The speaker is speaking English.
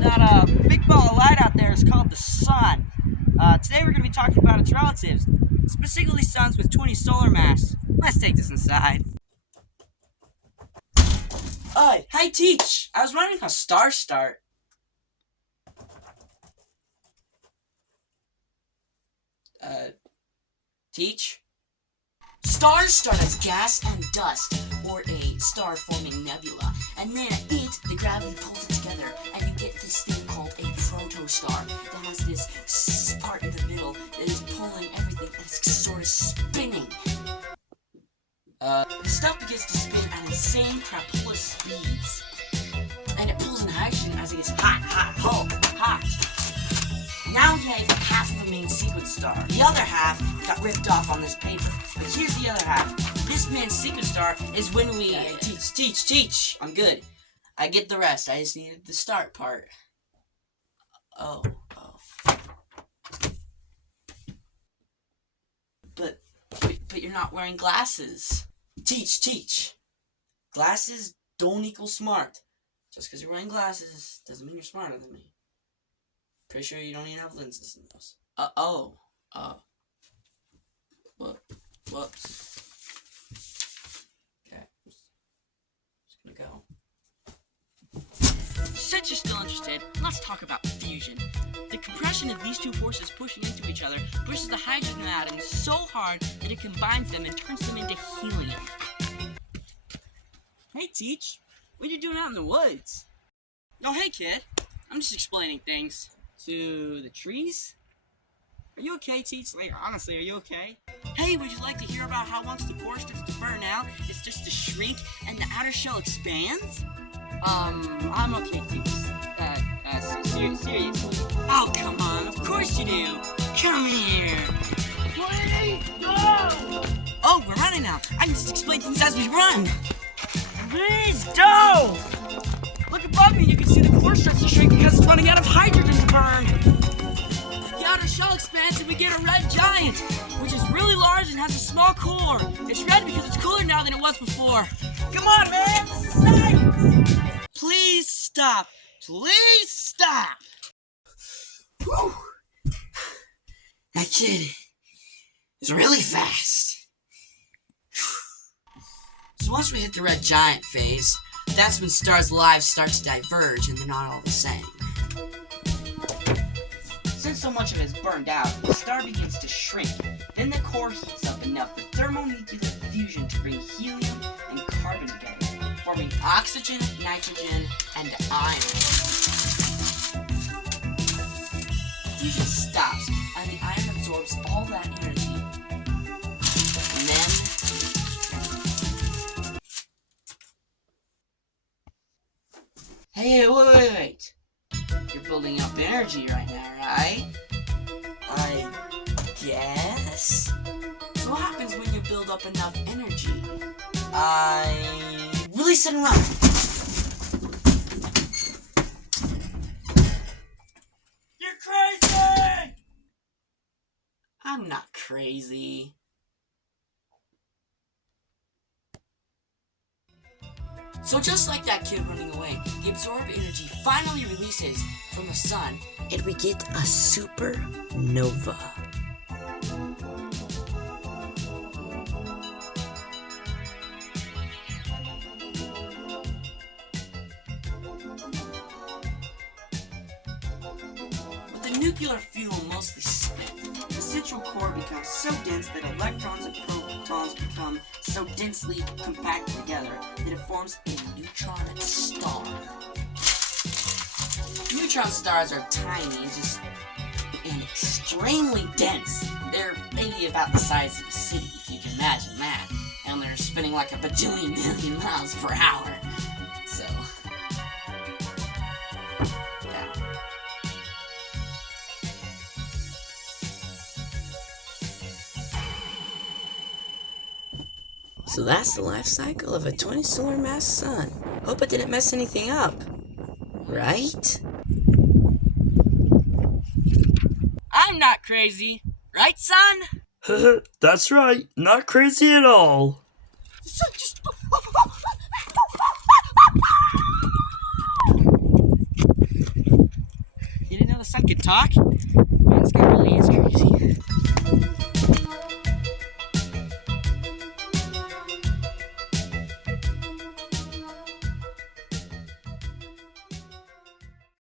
That big ball of light out there is called the sun. Today we're going to be talking about its relatives, specifically suns with 20 solar mass. Let's take this inside. Hi Teach! I was wondering how stars start. Teach? Stars start as gas and dust, or a star-forming nebula, and then the gravity pulls it together, and you get this thing called a protostar that has this part in the middle that is pulling everything that's sort of spinning. The stuff begins to spin at insane crapula speeds, and it pulls in hydrogen as it gets hot. Now we have half of a main sequence star. The other half got ripped off on this paper. But here's the other half. This main sequence star is when we... Teach! I'm good. I get the rest. I just needed the start part. Oh. But you're not wearing glasses. Teach! Glasses don't equal smart. Just because you're wearing glasses doesn't mean you're smarter than me. Pretty sure you don't even have lenses in those. Whoops. Okay. Just gonna go. Since you're still interested, let's talk about fusion. The compression of these two forces pushing into each other pushes the hydrogen atoms so hard that it combines them and turns them into helium. Hey Teach, what are you doing out in the woods? Oh hey kid, I'm just explaining things. To the trees? Are you okay, Teach? Like, honestly, are you okay? Hey, would you like to hear about how once the core starts to burn out, it's just to shrink and the outer shell expands? I'm okay, Teach. Seriously. Oh, come on, of course you do. Come here. Please, go! Oh, we're running now. I can just explain things as we run. Please don't! Look above me, you can see the core starts to shrink because it's running out of hydrogen to burn. The outer shell expands and we get a red giant, which is really large and has a small core. It's red because it's cooler now than it was before. Come on, man, this is science! Please stop. Please stop! Whew. That kid is really fast. So once we hit the red giant phase, that's when stars' lives start to diverge and they're not all the same. Since so much of it is burned out, the star begins to shrink. Then the core heats up enough for thermonuclear fusion to bring helium and carbon together, forming oxygen, nitrogen, and iron. Fusion stops, and the iron absorbs all that energy. And then... Hey, wait. You're building up energy right now, right? I guess. So what happens when you build up enough energy? Release it and run! You're crazy! I'm not crazy. So just like that kid running away, the absorbed energy finally releases from the sun, and we get a supernova. With the nuclear fuel mostly spent, the central core becomes so dense that electrons and protons become so densely compacted together that it forms a neutron star. Neutron stars are tiny and extremely dense. They're maybe about the size of a city, if you can imagine that. And they're spinning like a bajillion million miles per hour. So, yeah. So that's the life cycle of a 20 solar mass sun. Hope it didn't mess anything up. Right? I'm not crazy. Right, son? That's right. Not crazy at all. So just... talk? Man, this guy really is crazy.